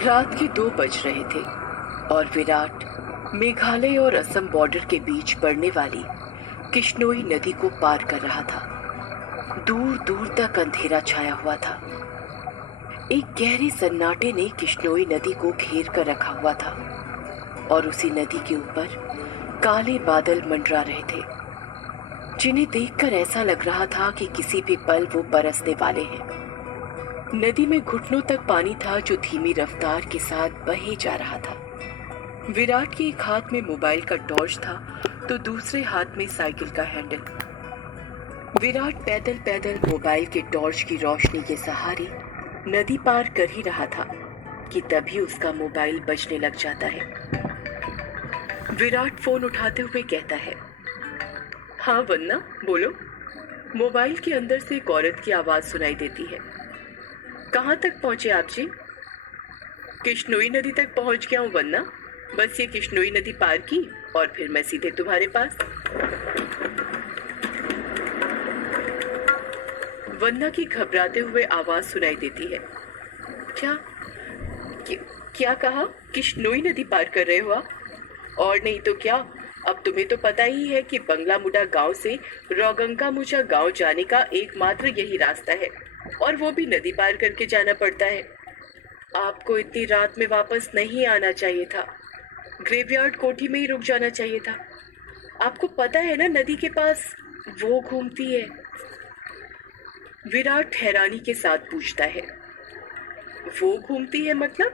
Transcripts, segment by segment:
रात के 2 बज रहे थे और विराट मेघालय और असम बॉर्डर के बीच पड़ने वाली किश्नोई नदी को पार कर रहा था। दूर दूर तक अंधेरा छाया हुआ था। एक गहरे सन्नाटे ने किश्नोई नदी को घेर कर रखा हुआ था और उसी नदी के ऊपर काले बादल मंडरा रहे थे, जिन्हें देखकर ऐसा लग रहा था कि किसी भी पल वो बरसने वाले हैं। नदी में घुटनों तक पानी था जो धीमी रफ्तार के साथ बहे जा रहा था। विराट के एक हाथ में मोबाइल का टॉर्च था तो दूसरे हाथ में साइकिल का हैंडल। विराट पैदल पैदल मोबाइल के टॉर्च की रोशनी के सहारे नदी पार कर ही रहा था कि तभी उसका मोबाइल बजने लग जाता है। विराट फोन उठाते हुए कहता है, हाँ वन्ना बोलो। मोबाइल के अंदर से एक औरत की आवाज सुनाई देती है। कहाँ तक पहुंचे आप जी? किश्नोई नदी तक पहुंच गया हूँ वन्ना, बस ये किश्नोई नदी पार की और फिर मैं सीधे तुम्हारे पास। वन्ना की घबराते हुए आवाज सुनाई देती है। क्या क्या कहा? किश्नोई नदी पार कर रहे हो आप? और नहीं तो क्या, अब तुम्हें तो पता ही है कि बंगला मुडा गांव से रोगंगा मुचा गांव जाने का एकमात्र यही रास्ता है और वो भी नदी पार करके जाना पड़ता है। आपको इतनी रात में वापस नहीं आना चाहिए था, ग्रेवयार्ड कोठी में ही रुक जाना चाहिए था। आपको पता है ना नदी के पास वो घूमती है। विराट हैरानी के साथ पूछता है, वो घूमती है मतलब?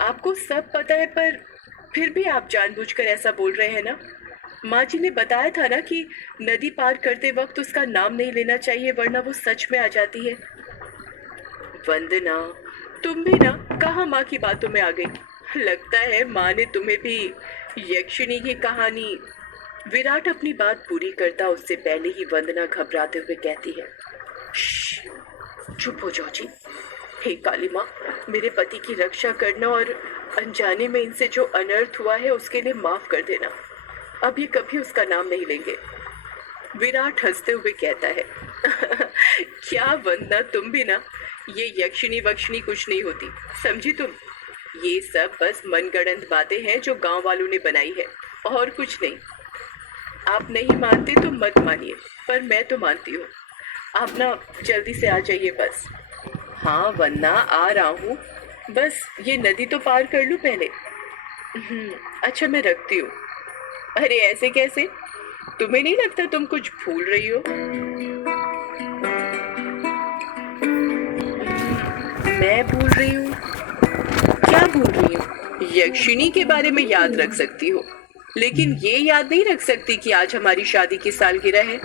आपको सब पता है पर फिर भी आप जानबूझकर ऐसा बोल रहे हैं ना? माँ जी ने बताया था ना कि नदी पार करते वक्त उसका नाम नहीं लेना चाहिए वरना वो सच में आ जाती है। वंदना, तुम भी ना कहाँ माँ की बातों में आ गई। लगता है माँ ने तुम्हें भी यक्षिणी की कहानी। विराट अपनी बात पूरी करता उससे पहले ही वंदना घबराते हुए कहती है, चुप हो जाओ जी। हे काली माँ, मेरे पति की रक्षा करना और अनजाने में इनसे जो अनर्थ हुआ है उसके लिए माफ कर देना। अब ये कभी उसका नाम नहीं लेंगे। विराट हंसते हुए कहता है, क्या वंदना, तुम भी ना, ये यक्षिणी वक्षिणी कुछ नहीं होती, समझी तुम? ये सब बस मनगढ़ंत बातें हैं जो गांव वालों ने बनाई है और कुछ नहीं। आप नहीं मानते तो मत मानिए, पर मैं तो मानती हूँ। आप ना जल्दी से आ जाइए बस। हाँ वन्ना, आ रहा हूँ, बस ये नदी तो पार कर लूँ पहले। अच्छा मैं रखती हूँ। अरे ऐसे कैसे? तुम्हें नहीं लगता तुम कुछ भूल रही हो? मैं भूल रही हूँ? क्या भूल रही हूँ? यक्षिणी के बारे में याद रख सकती हो, लेकिन ये याद नहीं रख सकती कि आज हमारी शादी की सालगिरह है।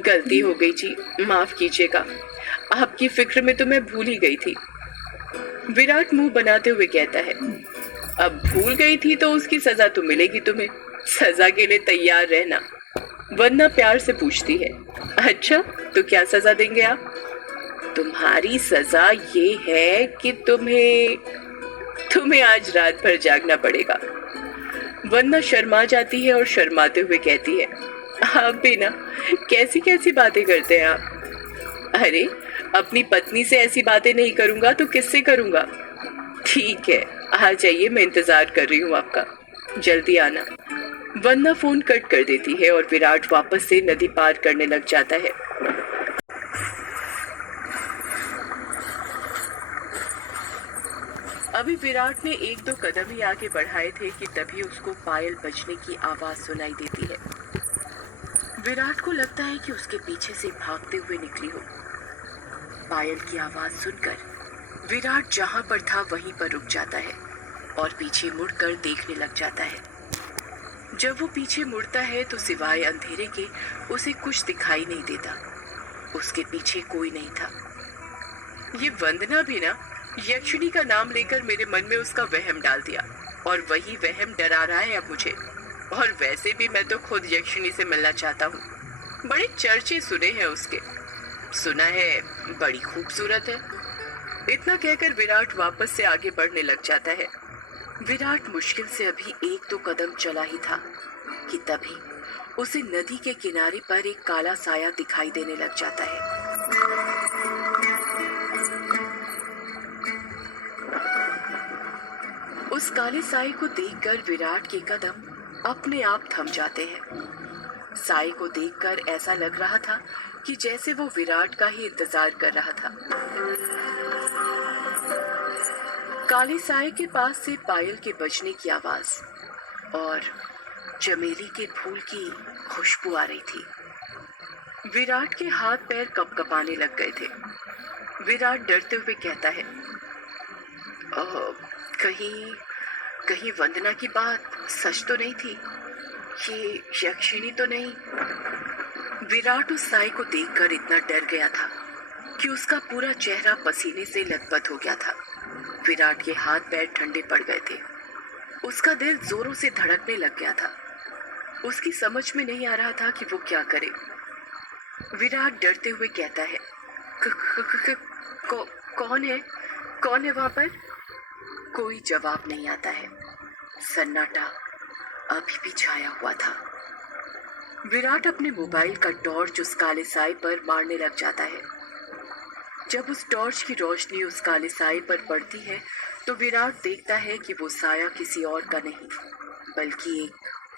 गलती हो गई जी, माफ कीजिएगा। आपकी फिक्र में तो मैं भूल ही गई थी। विराट मुंह बनाते हुए कहता है, अब भूल गई थी तो उसकी सजा तो मिलेगी तुम्हें। सजा के लिए तैयार रहना। वरना प्यार से पूछती है, अच्छा तो क्या सजा देंगे आप? तुम्हारी सजा ये है कि तुम्हें तुम्हें आज रात भर जागना पड़ेगा। वरना शर्मा जाती है और शर्माते हुए कहती है, आप भी ना कैसी कैसी बातें करते हैं आप। अरे अपनी पत्नी से ऐसी बातें नहीं करूंगा तो किससे करूंगा? ठीक है, आ जाइए, मैं इंतजार कर रही हूँ आपका, जल्दी आना। वरना फोन कट कर देती है और विराट वापस से नदी पार करने लग जाता है। अभी विराट ने 1-2 कदम ही आगे बढ़ाए थे कि तभी उसको पायल बजने की आवाज सुनाई देती है। विराट को लगता है कि उसके पीछे से भागते हुए निकली हो। पायल की आवाज सुनकर विराट जहां पर था वहीं पर रुक जाता है और पीछे मुड़कर देखने लग जाता है। जब वो पीछे मुड़ता है तो सिवाय अंधेरे के उसे कुछ दिखाई नहीं देता। उसके पीछे कोई नहीं था। ये वंदना भी ना यक्षिणी का नाम लेकर मेरे मन में उसका वहम डाल दिया और वही वहम डरा रहा है अब मुझे। और वैसे भी मैं तो खुद यक्षिणी से मिलना चाहता हूँ। बड़े चर्चे सुने हैं उसके, सुना है बड़ी खूबसूरत है। इतना कहकर विराट वापस से आगे बढ़ने लग जाता है। विराट मुश्किल से अभी 1-2 कदम चला ही था कि तभी उसे नदी के किनारे पर एक काला साया दिखाई देने लग जाता है। उस काले साए को देखकर विराट के कदम अपने आप थम जाते हैं। साए को देखकर ऐसा लग रहा था कि जैसे वो विराट का ही इंतजार कर रहा था। काले साए के पास से पायल के बजने की आवाज और चमेली के फूल की खुशबू आ रही थी। विराट के हाथ पैर कपकपाने लग गए थे। विराट डरते हुए कहता है, "ओह, कहीं कहीं वंदना की बात सच तो नहीं थी? ये यक्षिणी तो नहीं?" विराट उस साए को देखकर इतना डर गया था कि उसका पूरा चेहरा पसीने से लथपथ हो गया था। विराट के हाथ पैर ठंडे पड़ गए थे। उसका दिल जोरों से धड़कने लग गया था। उसकी समझ में नहीं आ रहा था कि वो क्या करे। विराट डरते हुए कहता है, "क- क- क- क- कौ, कौन है? कौन है वहां पर?" कोई जवाब नहीं आता है। सन्नाटा अभी भी छाया हुआ था। विराट अपने मोबाइल का टॉर्च उस काले साए पर मारने लग जाता है। जब उस टॉर्च की रोशनी उस काले साए पर पड़ती है तो विराट देखता है कि वो साया किसी और का नहीं बल्कि एक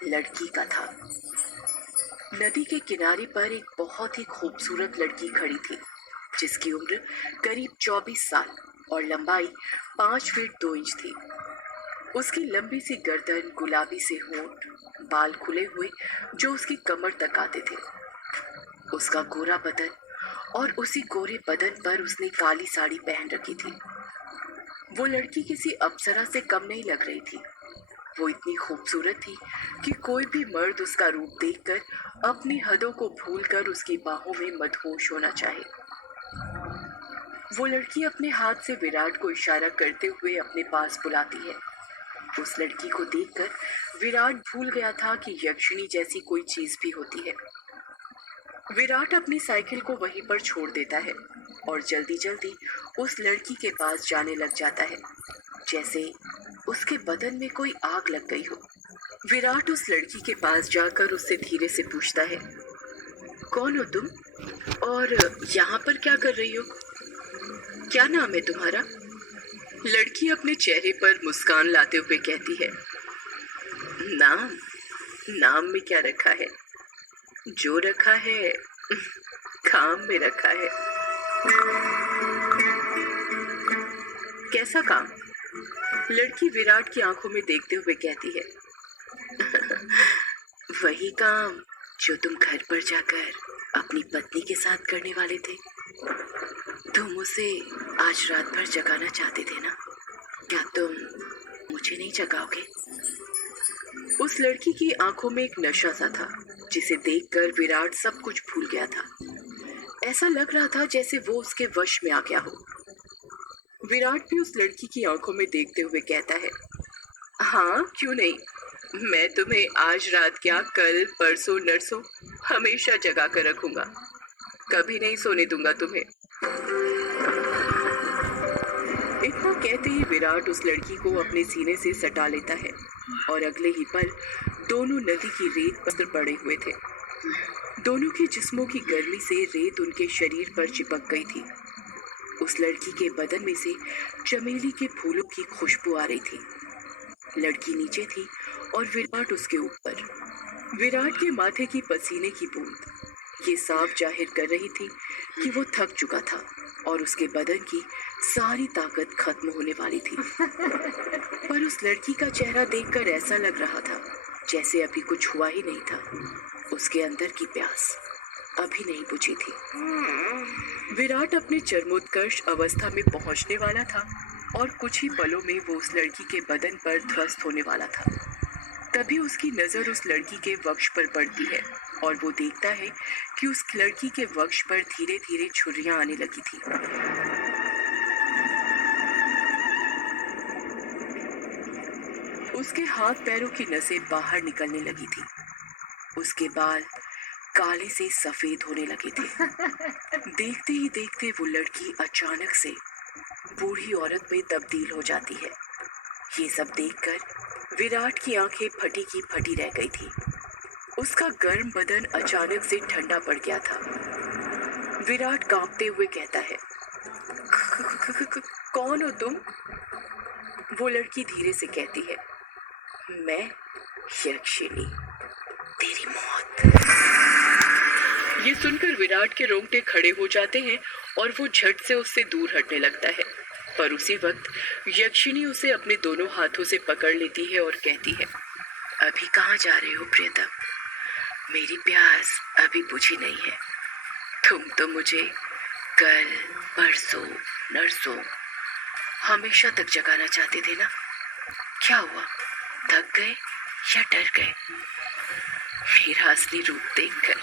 लड़की का था। नदी के किनारे पर एक बहुत ही खूबसूरत लड़की खड़ी थी जिसकी उम्र करीब 24 साल और लंबाई 5 फीट 2 इंच थी। उसकी लंबी सी गर्दन, गुलाबी से होंठ, बाल खुले हुए जो उसकी कमर तक आते थे, उसका गोरा बदन और उसी गोरे बदन पर उसने काली साड़ी पहन रखी थी। वो लड़की किसी अप्सरा से कम नहीं लग रही थी। वो इतनी खूबसूरत थी कि कोई भी मर्द उसका रूप देखकर अपनी हदों को भूलकर उसकी बाहों में मदहोश होना चाहे। वो लड़की अपने हाथ से विराट को इशारा करते हुए अपने पास बुलाती है। उस लड़की को देखकर विराट भूल गया था कि यक्षिणी जैसी कोई चीज भी होती है। विराट अपनी साइकिल को वहीं पर छोड़ देता है और जल्दी जल्दी उस लड़की के पास जाने लग जाता है, जैसे उसके बदन में कोई आग लग गई हो। विराट उस लड़की के पास जाकर उससे धीरे से पूछता है, "कौन हो तुम और यहाँ पर क्या कर रही हो? क्या नाम है तुम्हारा?" लड़की अपने चेहरे पर मुस्कान लाते हुए कहती है, "नाम नाम में क्या रखा है? जो रखा है काम में रखा है।" "कैसा काम?" लड़की विराट की आंखों में देखते हुए कहती है, "वही काम जो तुम घर पर जाकर अपनी पत्नी के साथ करने वाले थे। तुम उसे आज रात भर जगाना चाहते थे ना? क्या तुम मुझे नहीं जगाओगे?" उस लड़की की आंखों में एक नशा सा था जिसे देखकर विराट सब कुछ भूल गया था। ऐसा लग रहा था जैसे वो उसके वश में आ गया हो। विराट भी उस लड़की की आंखों में देखते हुए कहता है, "हाँ, क्यों नहीं। मैं तुम्हें आज रात क्या, कल, परसों, नरसों हमेशा जगा कर रखूंगा। कभी नहीं सोने दूंगा तुम्हें।" इतना कहते ही विराट उस लड़की को अपने सीने से सटा लेता है और अगले ही पल दोनों नदी की रेत पर पड़े हुए थे। दोनों के जिस्मों की गर्मी से रेत उनके शरीर पर चिपक गई थी। उस लड़की के बदन में से चमेली के फूलों की खुशबू आ रही थी। लड़की नीचे थी और विराट उसके ऊपर। विराट के माथे की पसीने की बूंद ये साफ जाहिर कर रही थी कि वो थक चुका था और उसके बदन की सारी ताकत खत्म होने वाली थी। पर उस लड़की का चेहरा देखकर ऐसा लग रहा था जैसे अभी कुछ हुआ ही नहीं था। उसके अंदर की प्यास अभी नहीं बुझी थी। विराट अपने चरमोत्कर्ष अवस्था में पहुंचने वाला था और कुछ ही पलों में वो उस लड़की के बदन पर ध्वस्त होने वाला था। तभी उसकी नजर उस लड़की के वक्ष पर पड़ती है और वो देखता है कि उस लड़की के वक्ष पर धीरे धीरे छुरियां आने लगी थी। उसके हाथ पैरों की नसें बाहर निकलने लगी थी। उसके बाल काले से सफेद होने लगे थे। देखते ही देखते वो लड़की अचानक से बूढ़ी औरत में तब्दील हो जाती है। ये सब देखकर विराट की आंखें फटी की फटी रह गई थी। उसका गर्म बदन अचानक से ठंडा पड़ गया था। विराट कांपते हुए कहता है, कौन हो तुम? वो लड़की धीरे से कहती है, मैं यक्षिनी, तेरी मौत। ये सुनकर विराट के रोंगटे खड़े हो जाते हैं और वो झट से उससे दूर हटने लगता है। पर उसी वक्त यक्षिनी उसे अपने दोनों हाथों से पकड़ लेती है और कहती है, अभी कहाँ जा रहे हो प्रियतम? मेरी प्यास अभी बुझी नहीं है। तुम तो मुझे कल, परसों, नरसों हमेशा तक जगाना चाहते थे ना? क्या हुआ, थक गए या डर गए मेरा असली रूप देखकर?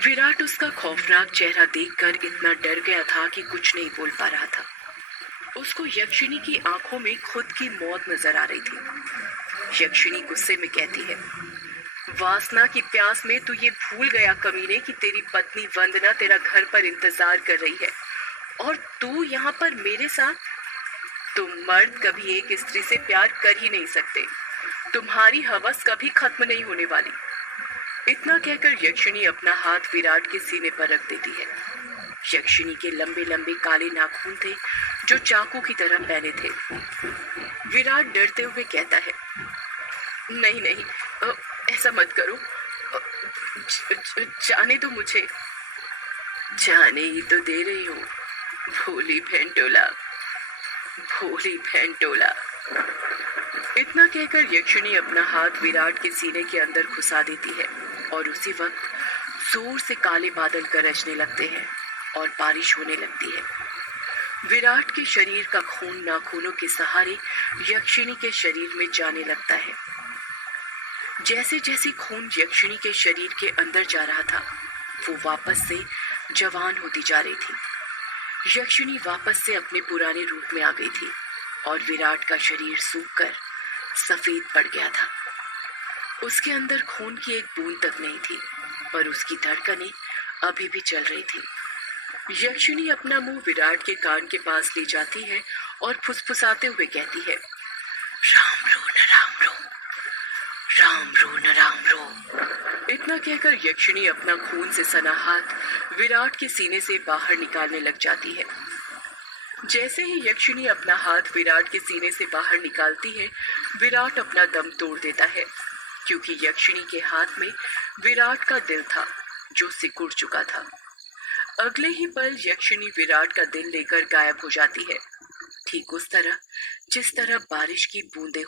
विराट उसका खौफनाक चेहरा देखकर इतना डर गया था कि कुछ नहीं बोल पा रहा था। उसको यक्षिनी की आंखों में खुद की मौत नजर आ रही थी। यक्षिनी गुस्से में कहती है, वासना की प्यास में तू ये भूल गया कमीने कि तेरी पत्नी वंदना तेरा घर पर इंतजार कर रही है और तू यहाँ पर मेरे साथ? तुम मर्द कभी एक स्त्री से प्यार कर ही नहीं सकते। तुम्हारी हवस कभी खत्म नहीं होने वाली। इतना कहकर यक्षिनी अपना हाथ विराट के सीने पर रख देती है। यक्षिनी के लंबे लंबे काले नाखून थे जो चाकू की तरह पहने थे। विराट डरते हुए कहता है, नहीं नहीं, ऐसा मत करो, जाने दो मुझे। जाने ही तो दे रही हूँ, भोली भेंटोला, भोली भेंटोला। इतना कहकर यक्षिनी अपना हाथ विराट के सीने के अंदर घुसा देती है और उसी वक्त जोर से काले बादल गरजने लगते हैं और बारिश होने लगती है। विराट के शरीर का खून नाखूनों के सहारे यक्षिनी के शरीर में जाने लगता है। जैसे जैसे खून यक्षिनी के शरीर के अंदर जा रहा था, वो वापस से जवान होती जा रही थी। यक्षिनी वापस से अपने पुराने रूप में आ गई थी और विराट का शरीर सूखकर सफेद पड़ गया था। उसके अंदर खून की एक बूंद तक नहीं थी, पर उसकी धड़कनें अभी भी चल रही थी। यक्षिनी अपना मुंह विराट के कान के पास ले जाती है और फुसफुसाते हुए कहती है, राम रो न राम रो, राम रो न राम रो। इतना कहकर यक्षिनी अपना खून से सना हाथ विराट के सीने से बाहर निकालने लग जाती है। जैसे ही यक्षिनी अपना हाथ विराट के सीने से बाहर निकालती है, विराट अपना दम तोड़ देता है, क्योंकि यक्षिनी के हाथ में विराट का दिल था जो सिकुड़ चुका था। अगले ही पल यक्षिनी विराट का दिल लेकर गायब हो जाती है, ठीक उस तरह जिस तरह बारिश की बूंदें।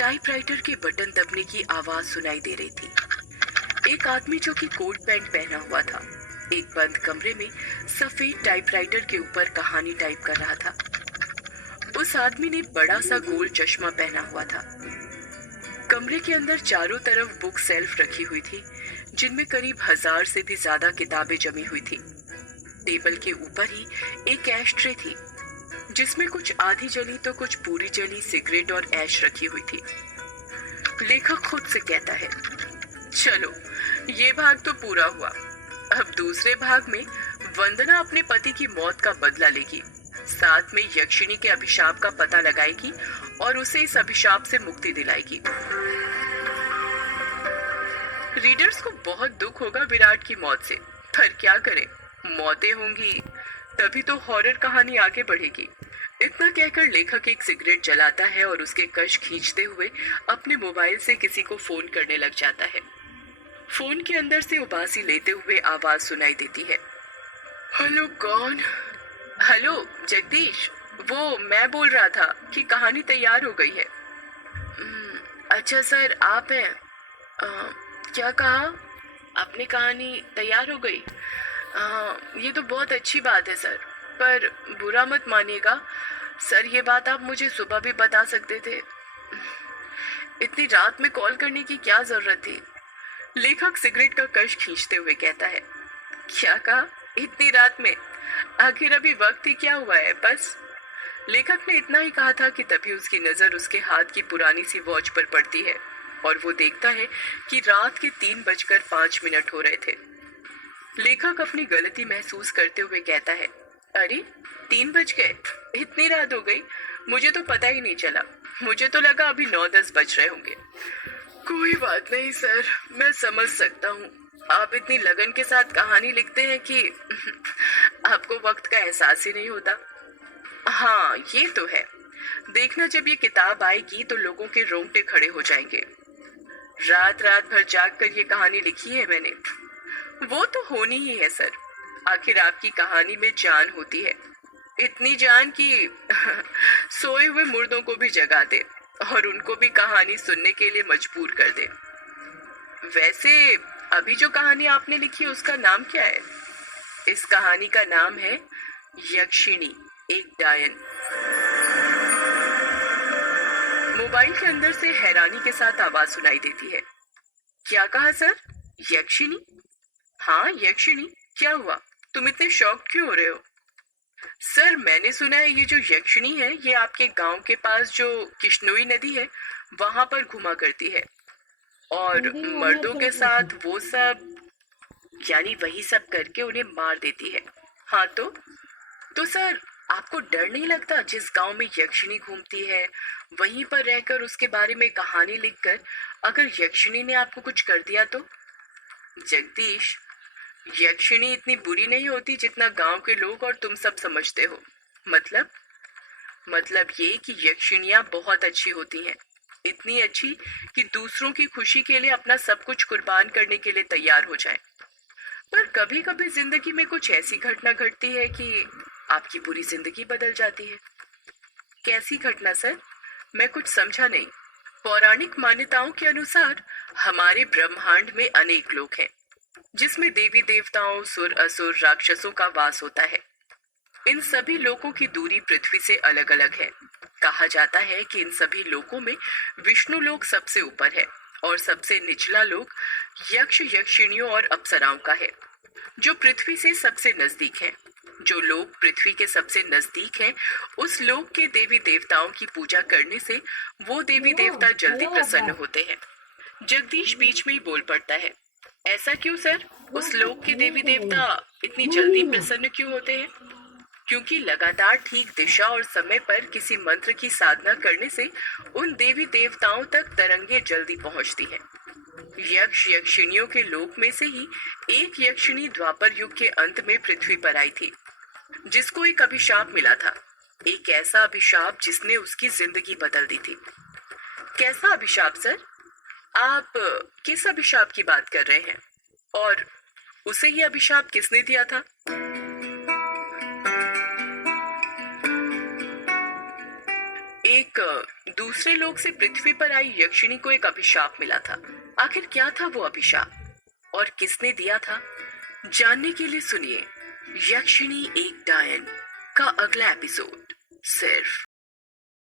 टाइपराइटर के बटन दबने की आवाज सुनाई दे रही थी। एक आदमी जो कि कोट पैंट पहना हुआ था, एक बंद कमरे में सफेद टाइपराइटर के ऊपर कहानी टाइप कर रहा था। उस आदमी ने बड़ा सा गोल चश्मा पहना हुआ था। कमरे के अंदर चारों तरफ बुक सेल्फ रखी हुई थी, जिनमें करीब 1000 से भी ज्यादा किताबें जमी हुई थी। टेबल के ऊपर ही एक एशट्रे थी, जिसमें कुछ आधी जली तो कुछ पूरी जली सिगरेट और ऐश रखी हुई थी। लेखक खुद से कहता है, चलो ये भाग तो पूरा हुआ। अब दूसरे भाग में वंदना अपने पति की मौत का बदला लेगी, साथ में यक्षिनी के अभिशाप का पता लगाएगी और उसे इस अभिशाप से मुक्ति दिलाएगी। रीडर्स को बहुत दुख होगा विराट की मौत से, पर क्या करें, मौतें होंगी तभी तो हॉरर कहानी आगे बढ़ेगी। इतना कहकर लेखक एक सिगरेट जलाता है और उसके कश खींचते हुए अपने मोबाइल से किसी को फोन करने लग जाता है। फोन के अंदर से उबासी लेते हुए आवाज सुनाई देती है, हेलो कौन? हेलो जगदीश, वो मैं बोल रहा था कि कहानी तैयार हो गई है। अच्छा सर, आप हैं? क्या कहा? अपनी कहानी तैयार हो गई? ये तो बहुत अच्छी बात है सर, पर बुरा मत मानिएगा सर, ये बात आप मुझे सुबह भी बता सकते थे। इतनी रात में कॉल करने की क्या जरूरत थी? लेखक सिगरेट का कश खींचते हुए कहता है, क्या कहा? इतनी रात में? आखिर अभी वक्त ही क्या हुआ है? बस लेखक ने इतना ही कहा था कि तभी उसकी नजर उसके हाथ की पुरानी सी वॉच पर पड़ती है और वो देखता है कि रात के 3:05 हो रहे थे। लेखक अपनी गलती महसूस करते हुए कहता है, अरे 3 बज गए, इतनी रात हो गई, मुझे तो पता ही नहीं चला, मुझे तो लगा अभी 9-10 बज रहे होंगे। कोई बात नहीं सर, मैं समझ सकता हूँ, आप इतनी लगन के साथ कहानी लिखते हैं कि आपको वक्त का एहसास ही नहीं होता। हाँ ये तो है, देखना जब ये किताब आएगी तो लोगों के रोंगटे खड़े हो जाएंगे। रात रात भर जाग कर ये कहानी लिखी है मैंने। वो तो होनी ही है सर, आखिर आपकी कहानी में जान होती है, इतनी जान कि सोए हुए मुर्दों को भी जगा दे और उनको भी कहानी सुनने के लिए मजबूर कर दे। वैसे अभी जो कहानी आपने लिखी उसका नाम क्या है? इस कहानी का नाम है यक्षिणी, एक डायन। मोबाइल के अंदर से हैरानी के साथ आवाज सुनाई देती है। क्या कहा सर? यक्षिणी? हाँ यक्षिणी, क्या हुआ, तुम इतने शॉक क्यों हो रहे हो? सर मैंने सुना है ये जो यक्षिणी है ये आपके गांव के पास जो किश्नोई नदी है वहां पर घुमा करती है और मर्दों के साथ वो सब, यानी वही सब करके उन्हें मार देती है। हाँ तो सर आपको डर नहीं लगता जिस गांव में यक्षिणी घूमती है वहीं पर रहकर उसके बारे में कहानी लिखकर अगर यक्षिणी ने आपको कुछ कर दिया तो? जगदीश, यक्षिणी इतनी बुरी नहीं होती जितना गांव के लोग और तुम सब समझते हो। मतलब ये कि यक्षिणियां बहुत अच्छी होती हैं, इतनी अच्छी कि दूसरों की खुशी के लिए अपना सब कुछ कुर्बान करने के लिए तैयार हो जाएं। पर कभी कभी जिंदगी में कुछ ऐसी घटना घटती है कि आपकी पूरी जिंदगी बदल जाती है। कैसी घटना सर? मैं कुछ समझा नहीं। पौराणिक मान्यताओं के अनुसार हमारे ब्रह्मांड में अनेक लोक हैं जिसमें देवी देवताओं, सुर असुर, राक्षसों का वास होता है। इन सभी लोकों की दूरी पृथ्वी से अलग अलग है। कहा जाता है कि इन सभी लोकों में विष्णु लोक सबसे ऊपर है और सबसे निचला लोक यक्ष, यक्षिणियों और अप्सराओं का है जो पृथ्वी से सबसे नजदीक है। जो लोग पृथ्वी के सबसे नजदीक हैं, उस लोक के देवी देवताओं की पूजा करने से वो देवी देवता जल्दी प्रसन्न होते हैं। जगदीश बीच में ही बोल पड़ता है, ऐसा क्यों सर? उस लोक के देवी देवता इतनी जल्दी प्रसन्न क्यों होते हैं? क्योंकि लगातार ठीक दिशा और समय पर किसी मंत्र की साधना करने से उन देवी देवताओं तक तरंगे जल्दी पहुंचती हैं। यक्ष यक्षिणियों के लोक में से ही एक यक्षिणी द्वापर युग के अंत में पृथ्वी पर आई थी जिसको एक अभिशाप मिला था, एक ऐसा अभिशाप जिसने उसकी जिंदगी बदल दी थी। कैसा अभिशाप सर? आप किस अभिशाप की बात कर रहे हैं और उसे ये अभिशाप किसने दिया था? एक दूसरे लोक से पृथ्वी पर आई यक्षिणी को एक अभिशाप मिला था। आखिर क्या था वो अभिशाप और किसने दिया था? जानने के लिए सुनिए यक्षिणी एक डायन का अगला एपिसोड सिर्फ